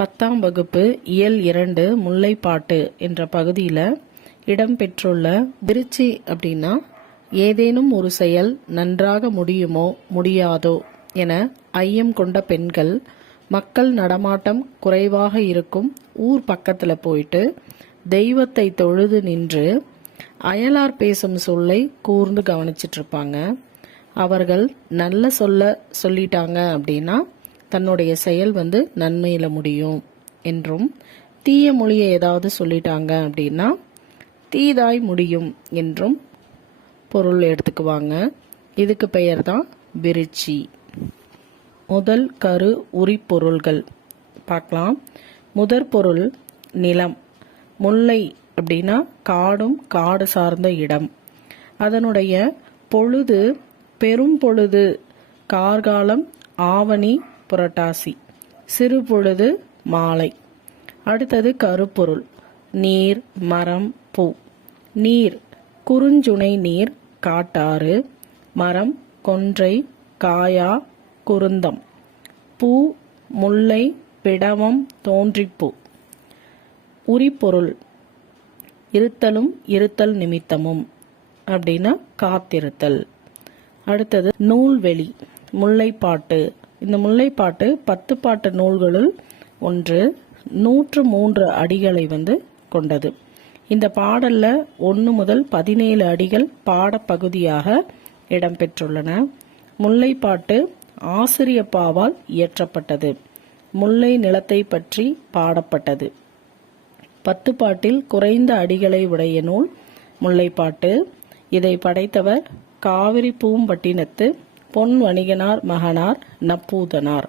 10ஆம் வகுப்பு இயல் 2 முல்லைப்பாட்டு என்ற பகுதியில் இடம்பெற்றுள்ள விருச்சி அப்படின்னா ஏதேனும் ஒரு செயல் நன்றாக முடியுமோ முடியாதோ என ஐயம் கொண்ட பெண்கள் மக்கள் நடமாட்டம் குறைவாக இருக்கும் ஊர் பக்கத்தில் போயிட்டு தெய்வத்தை தொழுது நின்று அயலார் பேசும் சொல்லை கூர்ந்து கவனிச்சிட்டு இருப்பாங்க. அவர்கள் நல்ல சொல்லிட்டாங்க அப்படின்னா தன்னுடைய செயல் நன்மையில முடியும் என்றும், தீய மொழியை ஏதாவது சொல்லிட்டாங்க அப்படின்னா தீதாய் முடியும் என்றும் பொருள் எடுத்துக்குவாங்க. இதுக்கு பெயர் தான் விருச்சி. முதல் கரு உரிப்பொருள்கள் பார்க்கலாம். முதற் பொருள் நிலம். முல்லை அப்படின்னா காடும் காடு சார்ந்த இடம். அதனுடைய பொழுது பெரும் பொழுது கார்காலம் ஆவணி புரட்டாசி, சிறு பொழுது மாலை. அடுத்தது கருப்பொருள் நீர் மரம் பூ. நீர் குறுஞ்சுனை நீர் காட்டாறு, மரம் கொன்றை காயா குருந்தம், பூ முல்லை பிடவம் தோன்றிப்பூ. உரிப்பொருள் இருத்தலும் இருத்தல் நிமித்தமும் அப்படின்னா காத்திருத்தல். அடுத்தது நூல்வெளி. முல்லைப்பாட்டு. இந்த முல்லைப்பாட்டு 10 பாட்டு நூல்களுள் ஒன்று. 103 அடிகளை கொண்டது. இந்த பாடல்ல 1 முதல் 17 அடிகள் பாடப்பகுதியாக இடம்பெற்றுள்ளன. முல்லைப்பாட்டு ஆசிரியப்பாவால் இயற்றப்பட்டது. முல்லை நிலத்தை பற்றி பாடப்பட்டது. 10 பாட்டில் குறைந்த அடிகளை உடைய நூல் முல்லைப்பாட்டு. இதை படைத்தவர் காவிரி பூம்பட்டினத்து பொன் வணிகனார் மகனார் நப்பூதனார்.